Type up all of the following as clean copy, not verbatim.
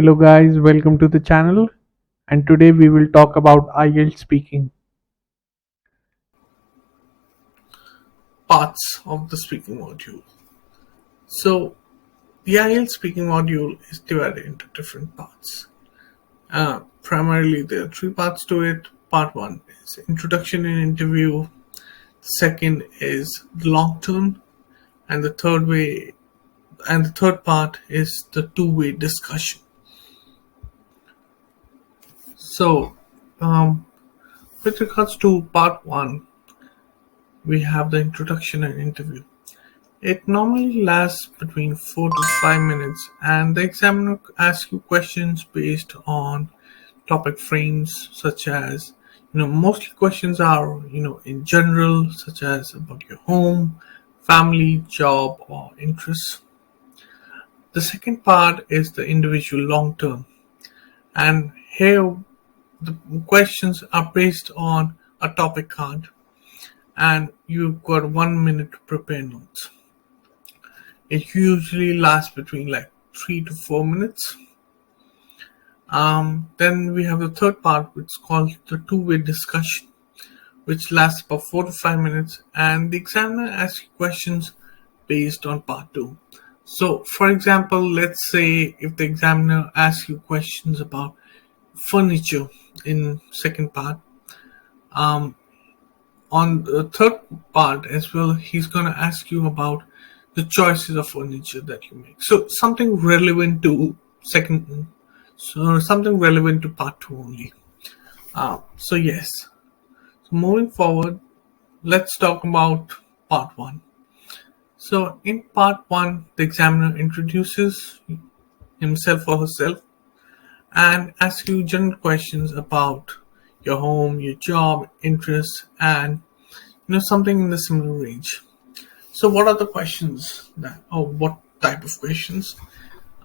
Hello guys, welcome to the channel, and today we will talk about IELTS speaking. Parts of the speaking module. So, the IELTS speaking module is divided into different parts. Primarily, there are three parts to it. Part one is introduction and interview. The second is the long term, and the third part is the two-way discussion. So, um, with regards to part one, we have the introduction and interview. It normally lasts between 4 to 5 minutes, and the examiner asks you questions based on topic frames, such as, mostly questions are, in general, such as about your home, family, job, or interests. The second part is the individual long term, and here the questions are based on a topic card, and you've got 1 minute to prepare notes. It usually lasts between like 3 to 4 minutes. Then we have the third part, which is called the two-way discussion, which lasts about 4 to 5 minutes, and the examiner asks you questions based on part two. So, for example, let's say if the examiner asks you questions about furniture in second part, um, on the third part as well, he's gonna ask you about the choices of furniture that you make. So something relevant to something relevant to part two only. So yes. So moving forward, let's talk about part one. So in part one, the examiner introduces himself or herself and asks you general questions about your home, your job, interests, and something in the similar range. So what are the questions or what type of questions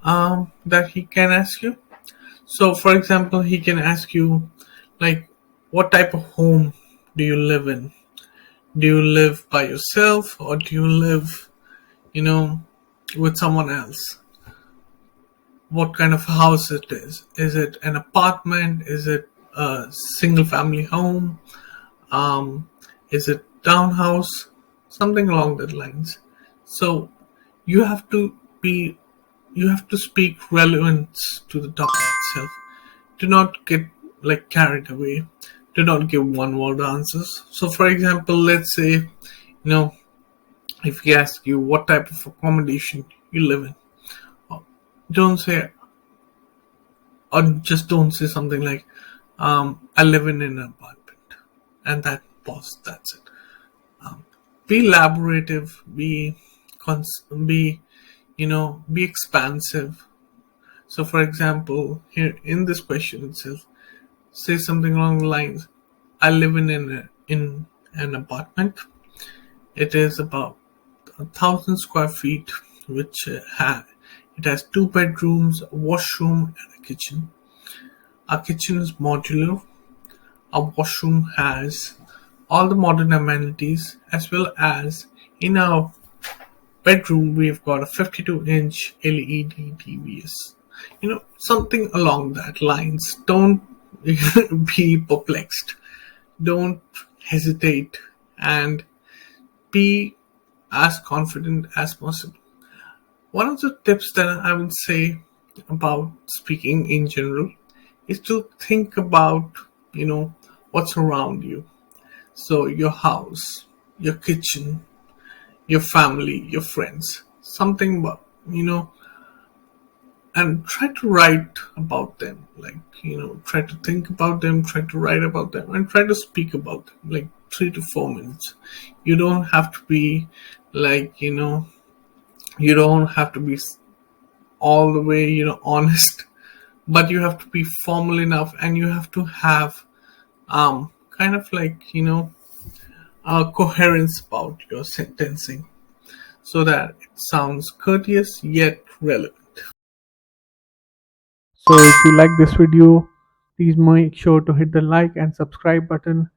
that he can ask you? So for example, he can ask you like, what type of home do you live in? Do you live by yourself, or do you live, you know, with someone else? What kind of house it is? Is it an apartment? Is it a single family home? Um, is it townhouse? Something along that lines. So you have to be you have to speak relevance to the topic itself. Do not get like carried away. Do not give one word answers. So for example, let's say, if he asks you what type of accommodation you live in, don't say, or just don't say something like, I live in an apartment, and that's it. Be elaborative, be be expansive. So for example, here in this question itself, say something along the lines, I live in an apartment. It is about 1,000 square feet, which it has 2 bedrooms, a washroom, and a kitchen. Our kitchen is modular. Our washroom has all the modern amenities, as well as in our bedroom we've got a 52-inch LED TVs. Something along that lines. Don't be perplexed. Don't hesitate, and be as confident as possible. One of the tips that I would say about speaking in general is to think about, what's around you. So your house, your kitchen, your family, your friends, something about, and try to write about them. Like, try to think about them, try to write about them, and try to speak about them, like 3 to 4 minutes. You don't have to be like, you don't have to be all the way, honest, but you have to be formal enough, and you have to have kind of like, coherence about your sentencing, so that it sounds courteous yet relevant. So if you like this video, please make sure to hit the like and subscribe button